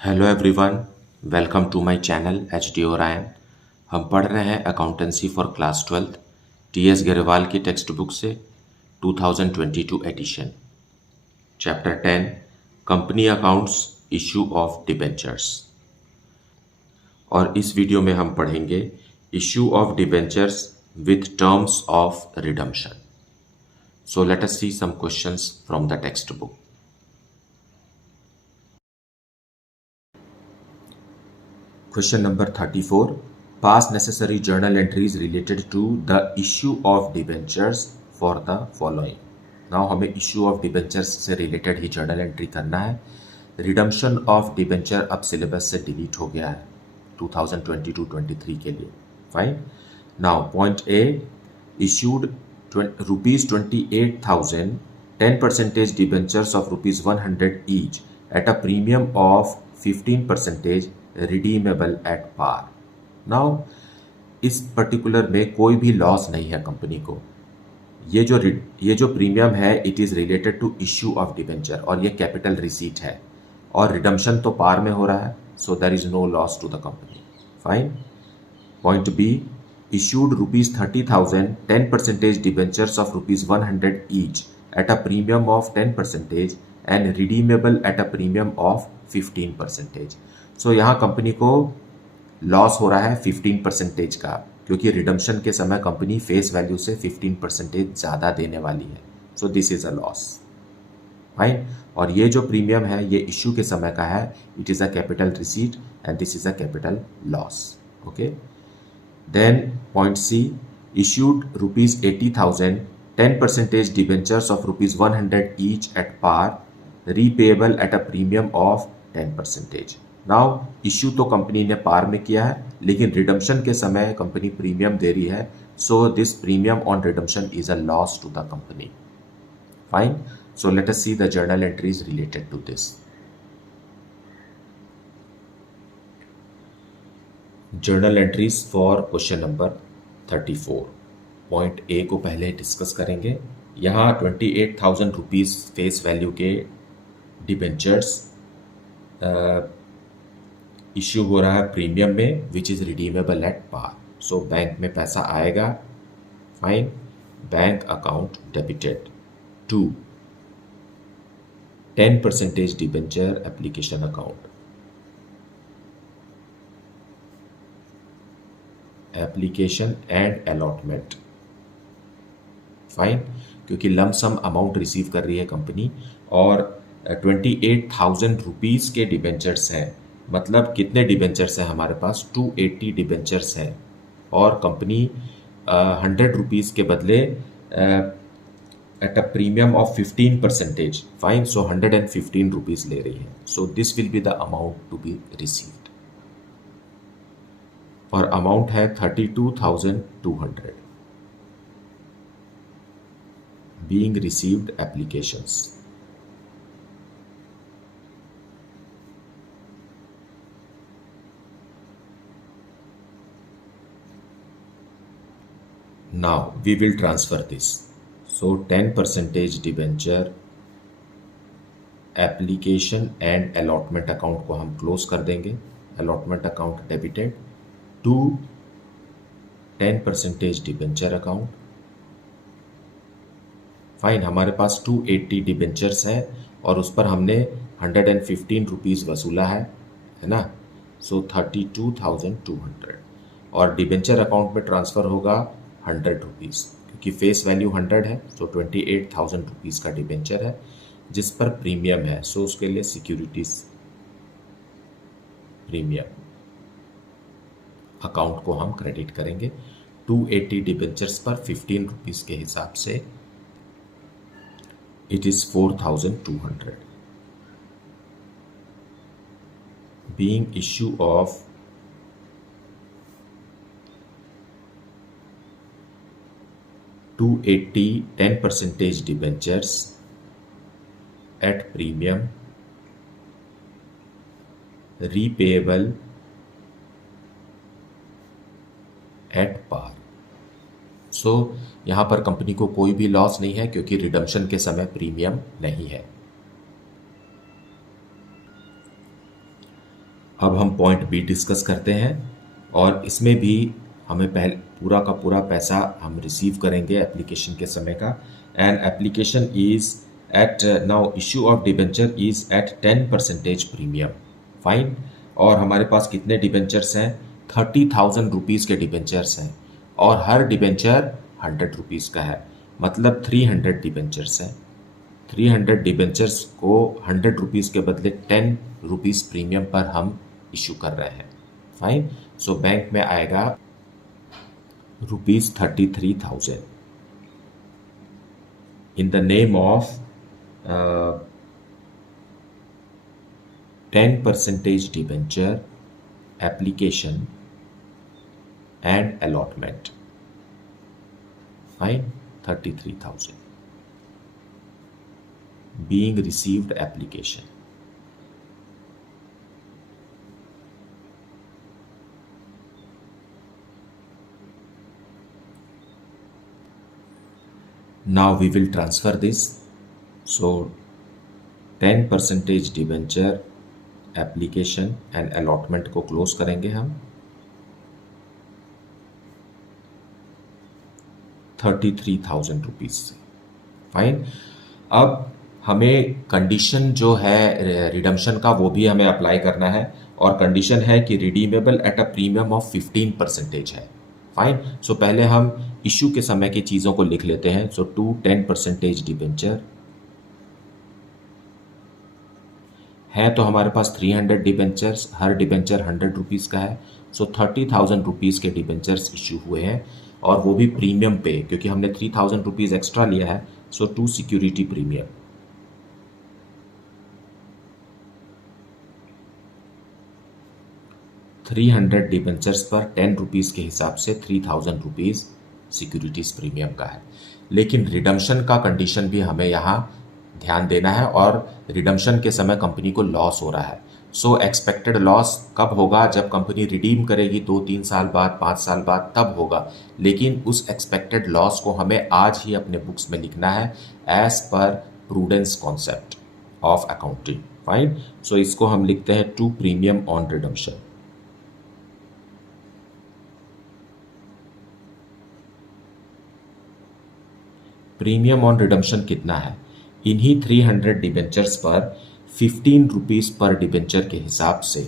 Hello everyone, welcome to my channel H D Orion. हम पढ़ रहे हैं accountancy for class 12 T S Grewal की टेक्स्ट बुक से 2022 edition. Chapter 10 company accounts, issue of debentures. और इस वीडियो में हम पढ़ेंगे issue of debentures with terms of redemption. So let us see some questions from the text book. Question number 34. Pass necessary journal entries related to the issue of debentures for the following. Now हमें issue of debentures से related ही journal entry करना है। Redemption of debenture अब syllabus से delete हो गया है 2022-23 के लिए। Fine. Now point A, issued rupees 28,000 10% debentures of rupees 100 each at a premium of 15% redeemable at par. Now इस पर्टिकुलर में कोई भी लॉस नहीं है कंपनी को। ये जो प्रीमियम है it is related to issue of debenture और ये कैपिटल रिसीट है और रिडम्पशन तो पार में हो रहा है, so there is no loss to the company. Fine. Point B, issued rupees 30,000 10% debentures of rupees 100 each at a premium of 10% and redeemable at a premium of 15%। सो यहाँ कंपनी को loss हो रहा है 15% का, क्योंकि रिडम्पशन के समय कंपनी फेस वैल्यू से 15% ज़्यादा देने वाली है। So this is a loss. Fine. और ये जो प्रीमियम है ये इश्यू के समय का है, it is a capital receipt and this is a capital loss. Okay. Then point C, issued rupees 80,000 10% debentures of rupees 100 each at par, repayable at a premium of 10%। Now issue तो company ने पार में किया है, लेकिन redemption के समय company premium दे रही है, so this premium on redemption is a loss to the company। Fine। So let us see the journal entries related to this। Journal entries for question number 34। Point A को पहले discuss करेंगे। यहाँ 28,000 rupees face value के debentures issue हो रहा है premium में which is redeemable at par. So bank में पैसा आएगा। Fine. Bank account debited to 10% debenture application account. Application and allotment. Fine. क्योंकि लम सम अमाउंट रिसीव कर रही है कंपनी और 28,000 रुपीज़ के डिबेंचर्स हैं। मतलब कितने डिबेंचर्स हैं हमारे पास? 280 डिबेंचर्स हैं और कंपनी 100 रुपीज़ के बदले at a premium of 15%। Fine. So 115 rupees ले रही है। So this will be the amount to be received और अमाउंट है 32,200 being received applications. Now we will transfer this. So 10% debenture application and allotment account को हम close कर देंगे। Allotment account debited to 10% debenture account. Fine. हमारे पास 280 debentures हैं और उस पर हमने 115 रुपीज़ वसूला है ना। सो 32,200 और डिबेंचर अकाउंट में ट्रांसफ़र होगा 100 रुपीज़, क्योंकि फेस वैल्यू 100 है। सो 28,000 रुपीज़ का डिबेंचर है जिस पर प्रीमियम है। सो उसके लिए सिक्योरिटीज प्रीमियम अकाउंट को हम क्रेडिट करेंगे। 280 डिबेंचर्स पर 15 रुपीज़ के हिसाब से it is 4,200 being issue of 280 10% debentures at premium repayable at par. So यहाँ पर कंपनी को कोई भी लॉस नहीं है क्योंकि रिडम्पशन के समय प्रीमियम नहीं है। अब हम पॉइंट बी डिस्कस करते हैं और इसमें भी हमें पहले पूरा का पूरा पैसा हम रिसीव करेंगे एप्लीकेशन के समय का। And application is at now issue of debenture is at 10% premium. Fine. और हमारे पास कितने डिबेंचर्स हैं? 30,000 रुपीज़ के डिबेंचर्स हैं और हर डिबेंचर 100 रुपीज़ का है, मतलब 300 डिबेंचर्स हैं। 300 डिबेंचर्स को 100 रुपीज़ के बदले 10 रुपीज़ प्रीमियम पर हम इशू कर रहे हैं। फाइन। सो बैंक में आएगा ₹33,000 in the name of 10% debenture application and allotment. Fine. 33,000 being received application. Now we will transfer this. So 10% debenture application and allotment को क्लोज करेंगे हम 33,000 रुपीज़ से। फाइन। अब हमें कंडीशन जो है रिडम्पशन का वो भी हमें अप्लाई करना है और कंडीशन है कि redeemable eight a premium of 15% है। फाइन। सो पहले हम इशू के समय की चीज़ों को लिख लेते हैं। सो टू 10% डिबेंचर है, तो हमारे पास 300 डिबेंचर्स, हर डिबेंचर 100 रुपीज़ का है। सो 30,000 रुपीज़ के डिबेंचर्स इशू हुए हैं और वो भी प्रीमियम पे, क्योंकि हमने 3,000 रुपीज़ एक्स्ट्रा लिया है। सो टू सिक्योरिटी प्रीमियम। $300 डिबेंचर्स पर 10 रुपीज़ के हिसाब से 3,000 रुपीज़ सिक्योरिटीज़ प्रीमियम का है। लेकिन रिडम्पशन का कंडीशन भी हमें यहाँ ध्यान देना है और रिडम्पशन के समय कंपनी को लॉस हो रहा है। सो एक्सपेक्टेड लॉस कब होगा? जब कंपनी रिडीम करेगी 2-3 साल बाद, 5 साल बाद, तब होगा। लेकिन उस एक्सपेक्टेड लॉस को हमें आज ही अपने बुक्स में लिखना है as per prudence concept of accounting. Fine. So इसको हम लिखते हैं to premium on redemption. Premium on redemption कितना है? इन्हीं 300 डिबेंचर्स पर 15 रुपीज़ पर डिबेंचर के हिसाब से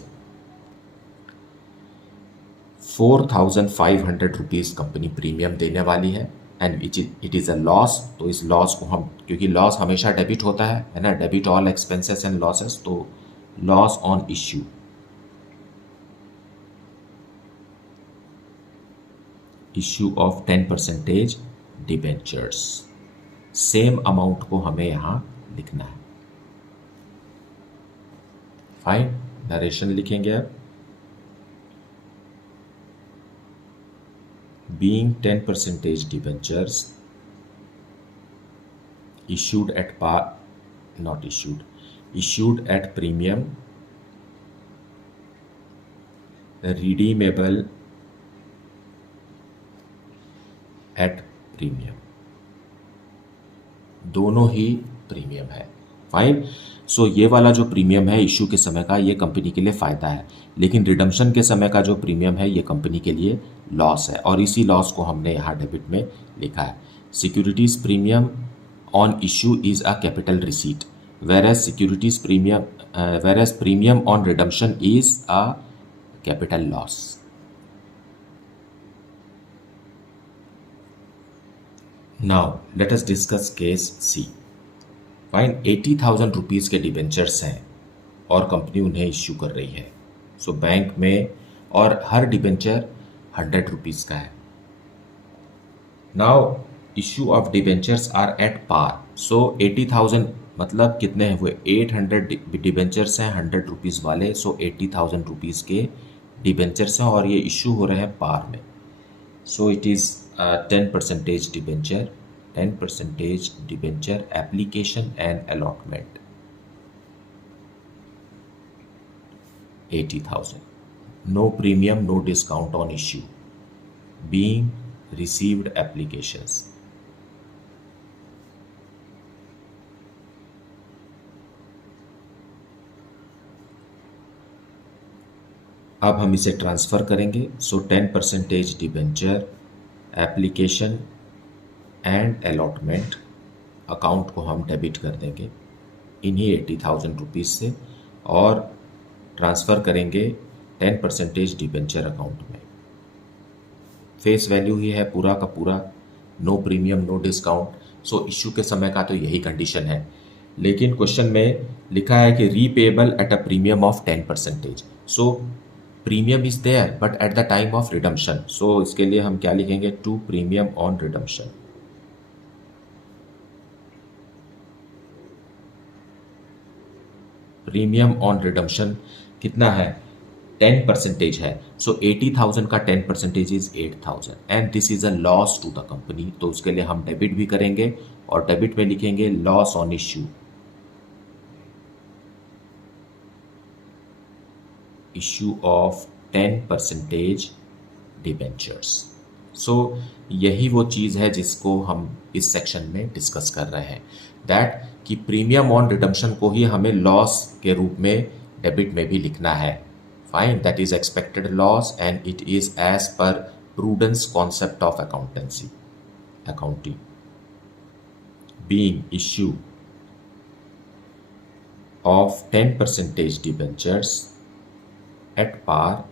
4,500 रुपीज़ कंपनी प्रीमियम देने वाली है। And it is a loss, तो इस लॉस को हम, क्योंकि लॉस हमेशा डेबिट होता है ना, debit all expenses and losses, तो loss on issue of 10% debentures, same amount को हमें यहां लिखना है। फाइन। नरेशन लिखेंगे अब। Being 10% debentures issued at par, not issued at premium, redeemable at premium, दोनों ही प्रीमियम है। फाइन। सो ये वाला जो प्रीमियम है इशू के समय का, ये कंपनी के लिए फ़ायदा है, लेकिन रिडम्पशन के समय का जो प्रीमियम है ये कंपनी के लिए लॉस है, और इसी लॉस को हमने यहाँ डेबिट में लिखा है। Securities premium on issue is a capital receipt, whereas premium on redemption is a capital loss. Now let us discuss case C. Fine. 80,000 rupees के डिबेंचर्स हैं और कंपनी उन्हें इश्यू कर रही है। सो बैंक में, और हर डिबेंचर 100 रुपीज़ का है। Now issue of debentures are at par. So 80,000 मतलब कितने हुए? 800 डिबेंचर्स हैं 100 रुपीज़ वाले। सो 80,000 रुपीज़ के डिबेंचर्स हैं और ये इशू हो रहे हैं पार में। सो it is 10% debenture, 10% debenture application and allotment 80,000. No premium, no discount on issue. Being received applications. अब हम इसे ट्रांसफ़र करेंगे। सो 10% debenture application and allotment account को हम डेबिट कर देंगे इन्हीं 80,000 रुपीज़ से और ट्रांसफ़र करेंगे 10% डिबेंचर अकाउंट में। फेस वैल्यू ही है पूरा का पूरा, no premium no discount. So issue के समय का तो यही कंडीशन है, लेकिन क्वेश्चन में लिखा है कि repayable at a premium of 10%। So premium is there but at the time of redemption. So इसके लिए हम क्या लिखेंगे, to premium on redemption. Premium on redemption कितना है, 10% है। सो 80,000 का 10% is 8,000 and this is a loss to the company. तो उसके लिए हम डेबिट भी करेंगे और डेबिट में लिखेंगे loss on issue, issue of 10% debentures. So यही वो चीज़ है जिसको हम इस सेक्शन में डिस्कस कर रहे हैं, दैट कि प्रीमियम ऑन रिडम्पशन को ही हमें लॉस के रूप में डेबिट में भी लिखना है। Fine, that is expected loss and it is as per prudence concept of accountancy accounting being issue of 10% debentures at par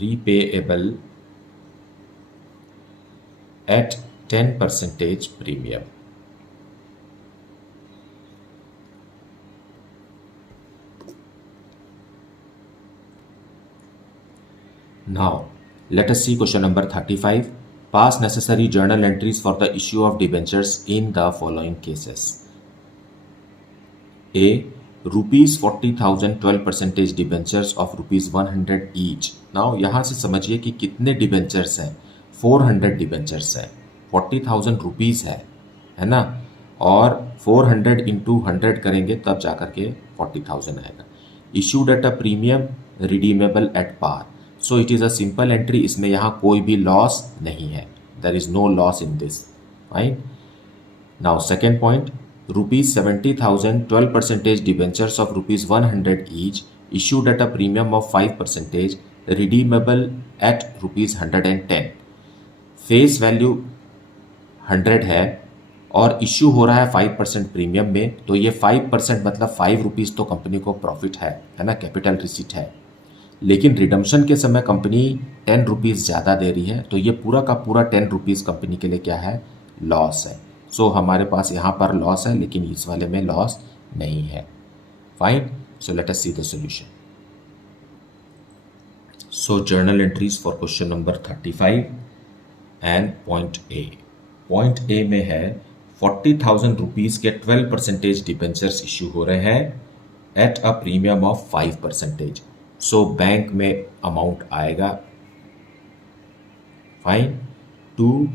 repayable at 10% premium. Now let us see question number 35. Pass necessary journal entries for the issue of debentures in the following cases. A. Rupees 40,000 12% debentures of rupees 100 each. Now यहाँ से समझिए कि कितने debentures हैं, 400 debentures हैं, 40,000 rupees है ना, और 400 इंटू 100 करेंगे तब जा करके 40,000 आएगा। Issued at a premium redeemable at par. So it is a simple entry, इसमें यहाँ कोई भी लॉस नहीं है, there is no loss in this. Fine. Now second point, rupees 70,000 12% debentures of rupees 100 each issued at a premium of 5% redeemable at rupees 110। Face value 100 है और issue हो रहा है 5% प्रीमियम में, तो ये 5% मतलब 5 रुपीज़ तो कंपनी को प्रॉफिट है ना, कैपिटल रिसीट है। लेकिन रिडम्पशन के समय कंपनी 10 रुपीज़ ज़्यादा दे रही है, तो ये पूरा का पूरा 10 रुपीज़ कंपनी के लिए क्या है, लॉस है। सो हमारे पास यहाँ पर लॉस है लेकिन इस वाले में लॉस नहीं है। Fine. So let us see the solution. So journal entries for question number 35 and point A. Point A में है 40,000 रुपीज़ के 12% डिबेंचर्स इश्यू हो रहे हैं at a premium of 5%। So bank में अमाउंट आएगा, fine, to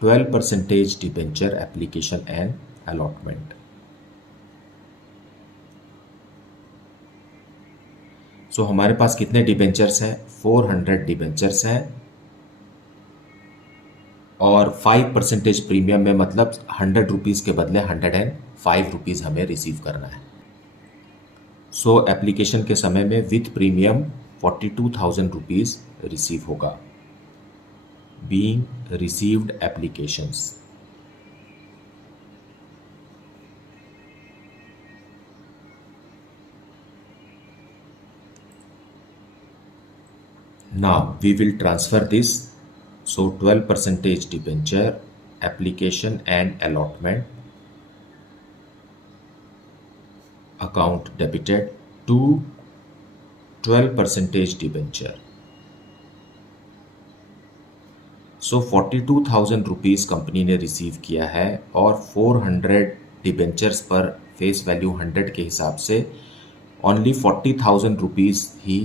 12% debenture application and allotment. So हमारे पास कितने डिबेंचर्स हैं, 400 डिबेंचर्स हैं और 5% प्रीमियम में मतलब 100 रुपीज़ के बदले 105 रुपीज़ हमें रिसीव करना है। सो एप्लीकेशन के समय में विथ प्रीमियम 42,000 रुपीज़ रिसीव होगा। being received applications. Now we will transfer this. So 12% debenture application and allotment account debited to 12% debenture. So 42,000 rupees company ने रिसीव किया है और 400 डिबेंचर्स पर फेस वैल्यू 100 के हिसाब से ओनली 40,000 रुपीज़ ही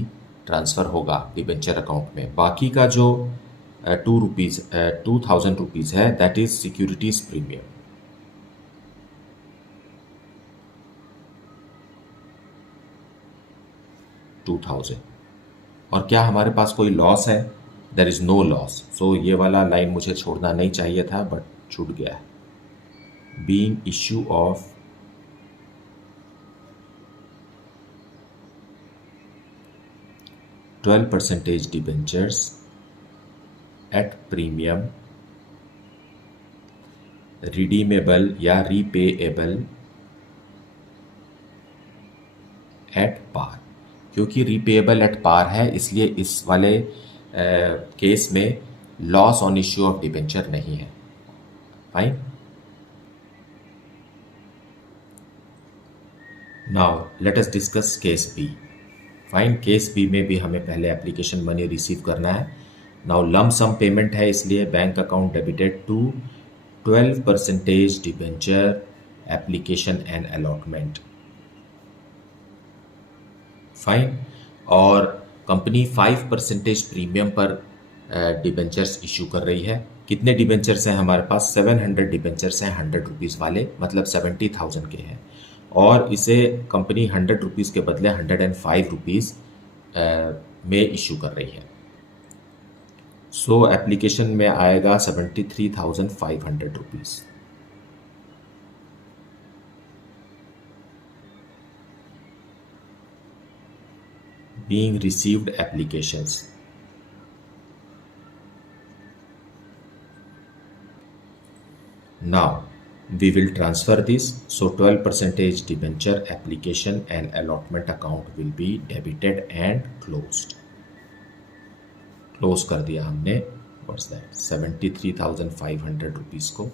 ट्रांसफ़र होगा डिबेंचर अकाउंट में। बाकी का जो 2,000 रुपीज़ है दैट इज़ सिक्योरिटीज़ प्रीमियम। और क्या हमारे पास कोई लॉस है, देयर इज़ नो लॉस। सो ये वाला लाइन मुझे छोड़ना नहीं चाहिए था बट छूट गया है। Being issue 12% debentures at premium redeemable या repayable at par। क्योंकि repayable at par है इसलिए इस वाले केस में loss on issue of debenture नहीं है। Fine. Now let us discuss case B. Fine, case B में भी हमें पहले एप्लीकेशन मनी रिसीव करना है। नाउ लम सम पेमेंट है इसलिए bank account debited to 12% debenture application and allotment. Fine. और कंपनी 5% प्रीमियम पर डिबेंचर्स इशू कर रही है। कितने डिबेंचर्स हैं हमारे पास? 700 डिबेंचर्स हैं 100 रुपीज़ वाले, मतलब 70,000 के हैं। और इसे कंपनी 100 रुपीज़ के बदले 105 रुपीज़ में इशू कर रही है। सो एप्लीकेशन में आएगा 73,500 rupees. being received applications। Now we will transfer this, so 12% debenture application and allotment account will be debited and closed। Close कर दिया हमने। What's that? 73,500 रुपीज़ को।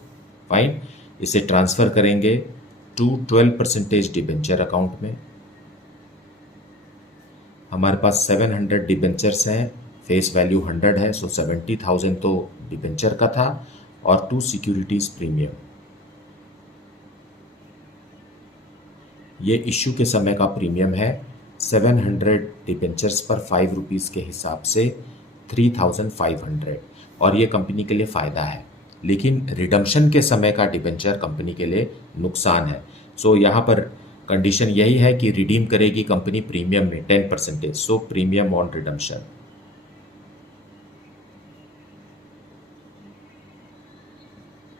फाइन। इसे ट्रांसफ़र करेंगे टू 12% डिबेंचर अकाउंट में। हमारे पास 700 डिबेंचर्स हैं, फेस वैल्यू 100 है, सो 70,000 तो डिबेंचर का था और 2 सिक्योरिटीज़ प्रीमियम। ये इश्यू के समय का प्रीमियम है। 700 डिबेंचर्स पर 5 रुपीज़ के हिसाब से 3,500, और ये कंपनी के लिए फ़ायदा है। लेकिन रिडम्पशन के समय का डिबेंचर कंपनी के लिए नुकसान है। सो यहाँ पर कंडीशन यही है कि रिडीम करेगी कंपनी प्रीमियम में 10%। So premium on redemption.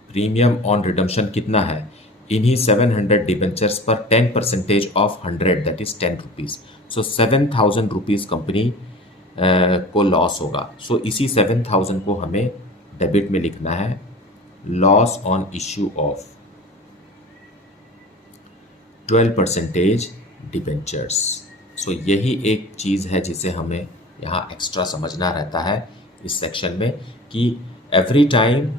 Premium on redemption कितना है? इन्हीं 700 डिबेंचर्स पर 10% of 100 that is 10 rupees. So 7,000 rupees company को लॉस होगा। सो इसी 7,000 को हमें डेबिट में लिखना है, loss on issue of 12% debentures. So यही एक चीज़ है जिसे हमें यहाँ एक्स्ट्रा समझना रहता है इस सेक्शन में, कि every time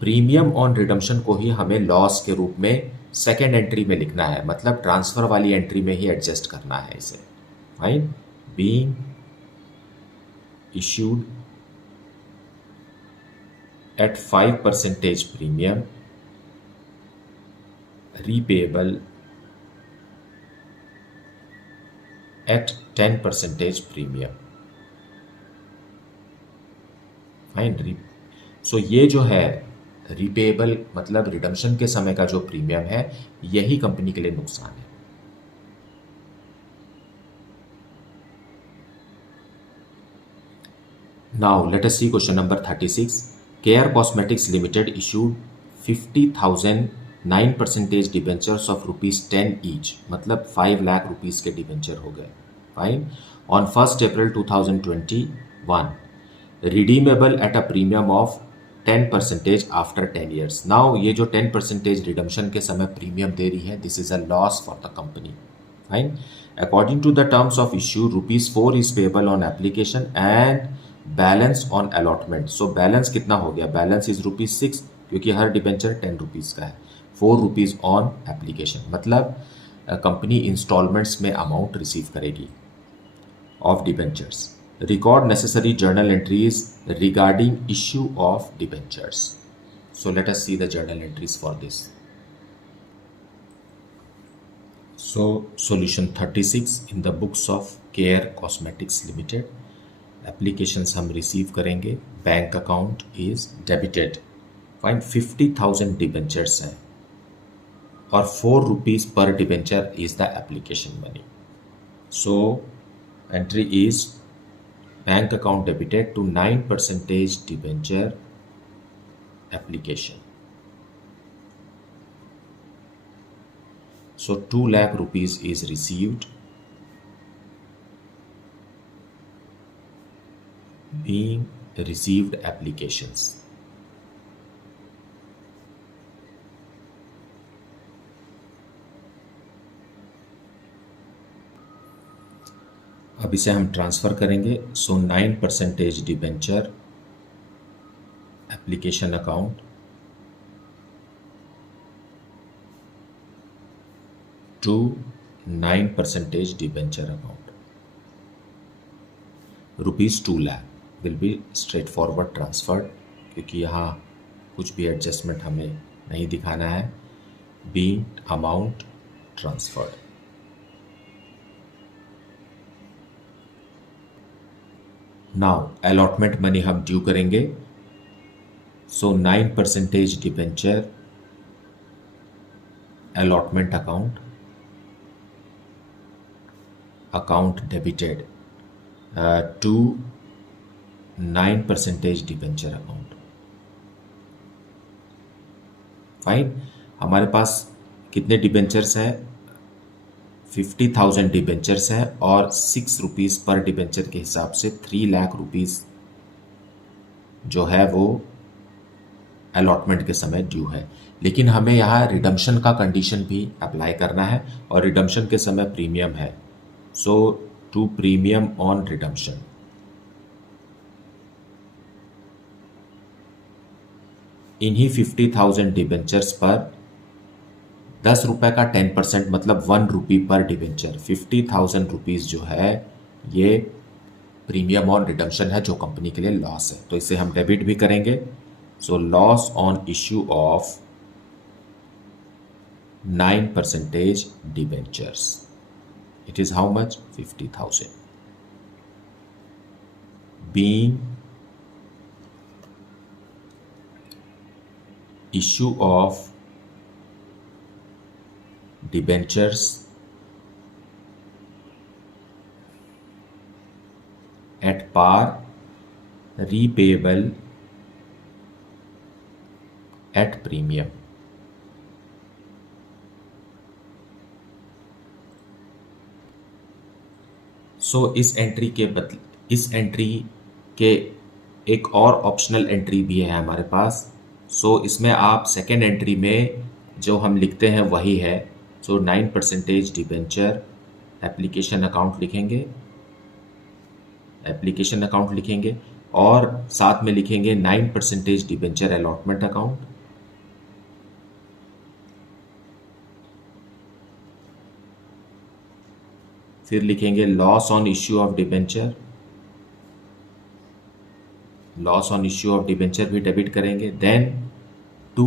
premium on redemption को ही हमें लॉस के रूप में सेकेंड एंट्री में लिखना है, मतलब ट्रांसफ़र वाली एंट्री में ही एडजस्ट करना है इसे। Fine. Being issued at 5% premium, repayable at 10% premium। Fine. So ये जो है रिपेएबल मतलब रिडम्पशन के समय का जो प्रीमियम है, यही कंपनी के लिए नुकसान है। Now let us see question number 36। Care Cosmetics Limited issued 50,000 9% debentures of ₹10 each, मतलब 5 लाख रुपीज़ के डिबेंचर हो गए। Fine. On 1 April 2021, redeemable eight a premium of 10% after 10 years. Now ये जो 10% रिडम्पशन के समय प्रीमियम दे रही है, this is a loss for the company. Fine. According to the terms of issue, ₹4 is payable on application and balance on allotment. So balance कितना हो गया? बैलेंस इज ₹6, क्योंकि हर डिबेंचर 10 रुपीज़ का है। 4 रुपीज़ ऑन एप्लीकेशन, मतलब company installments में amount receive करेगी of debentures. Record necessary journal entries regarding issue of debentures. So let us see the journal entries for this. So solution 36 in the books of care cosmetics limited. Applications हम receive करेंगे। Bank account is debited. Fine. 50,000 debentures हैं और 4 rupees पर debenture is the application money. So entry is bank account debited to 9% debenture application. So 2 lakh rupees is received being received applications. अब इसे हम transfer करेंगे. So 9% debenture application account to 9% debenture account. ₹2 lakh will be straightforward transferred, क्योंकि यहाँ कुछ भी adjustment हमें नहीं दिखाना है. Being amount transferred. Now allotment money हम ड्यू करेंगे. So 9% debenture allotment account debited to 9% debenture account. Fine. हमारे पास कितने डिबेंचर्स हैं? 50,000 डिबेंचर्स हैं और ₹6 पर डिबेंचर के हिसाब से 3 लाख रुपीस जो है वो अलॉटमेंट के समय ड्यू है. लेकिन हमें यहाँ रिडम्पशन का कंडीशन भी अप्लाई करना है और रिडम्पशन के समय प्रीमियम है. सो टू प्रीमियम ऑन रिडम्पशन. इन्हीं 50,000 डिबेंचर्स पर ₹10 का 10% मतलब ₹1 पर डिबेंचर. 50,000 रुपीज़ जो है ये प्रीमियम ऑन रिडम्पशन है, जो कंपनी के लिए लॉस है. तो इसे हम डेबिट भी करेंगे. So loss on issue of 9% debentures. It is how much? 50,000. Being issue of debentures at par, repayable at premium. सो इस एंट्री के एक और ऑप्शनल एंट्री भी है हमारे पास. सो इसमें आप सेकेंड एंट्री में जो हम लिखते हैं वही है. सो 9% डिबेंचर एप्लीकेशन अकाउंट लिखेंगे और साथ में लिखेंगे 9% डिबेंचर अलॉटमेंट अकाउंट. फिर लिखेंगे loss on issue of debenture. Loss on issue of debenture भी डेबिट करेंगे. Then to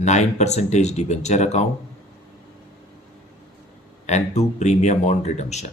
9% debenture account and to premium on redemption.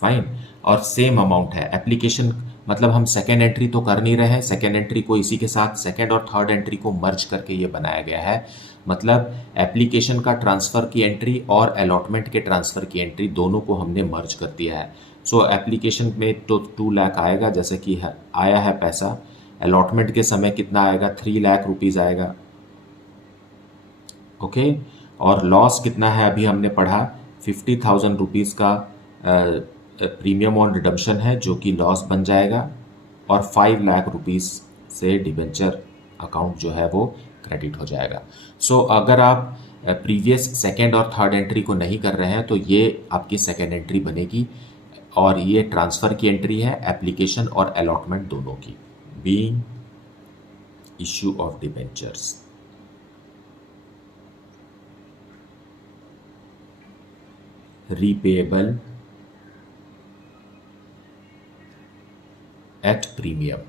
Fine. और सेम अमाउंट है. एप्लीकेशन मतलब हम सेकेंड एंट्री तो कर नहीं रहे हैं. सेकेंड एंट्री को इसी के साथ सेकेंड और थर्ड एंट्री को मर्ज करके ये बनाया गया है. मतलब एप्लीकेशन का ट्रांसफ़र की एंट्री और अलॉटमेंट के ट्रांसफ़र की एंट्री दोनों को हमने मर्ज कर दिया है. सो एप्लीकेशन में तो 2 लाख आएगा जैसे कि आया है पैसा. अलॉटमेंट के समय कितना आएगा? 3 लाख रुपीज़ आएगा. ओके. और लॉस कितना है अभी हमने पढ़ा? 50,000 रुपीज़ का प्रीमियम ऑन रिडम्पशन है जो कि लॉस बन जाएगा और 5 लाख रुपीज़ से डिबेंचर अकाउंट जो है वो क्रेडिट हो जाएगा. सो अगर आप प्रीवियस सेकेंड और थर्ड एंट्री को नहीं कर रहे हैं तो ये आपकी सेकेंड एंट्री बनेगी और ये ट्रांसफ़र की एंट्री है एप्लीकेशन और अलॉटमेंट दोनों की. Being issue of debentures. repayable at premium.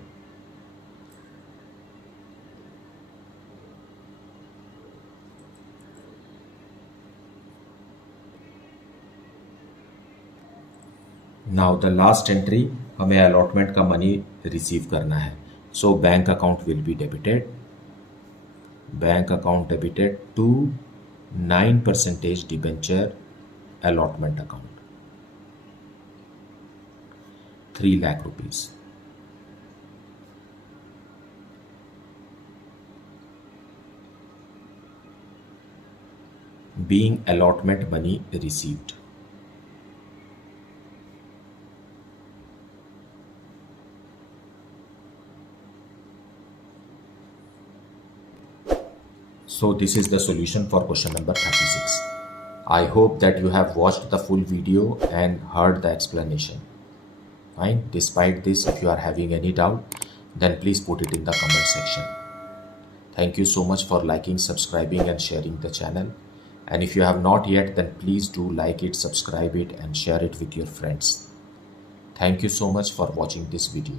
Now the last entry हमें अलॉटमेंट का मनी रिसीव करना है. So bank account will be debited. Bank account debited to 9% debenture allotment account 3 lakh rupees. being allotment money received. So this is the solution for question number 36. I hope that you have watched the full video and heard the explanation. Fine. Despite this, if you are having any doubt, then please put it in the comment section. Thank you so much for liking, subscribing and sharing the channel. And if you have not yet, then please do like it, subscribe it and share it with your friends. Thank you so much for watching this video.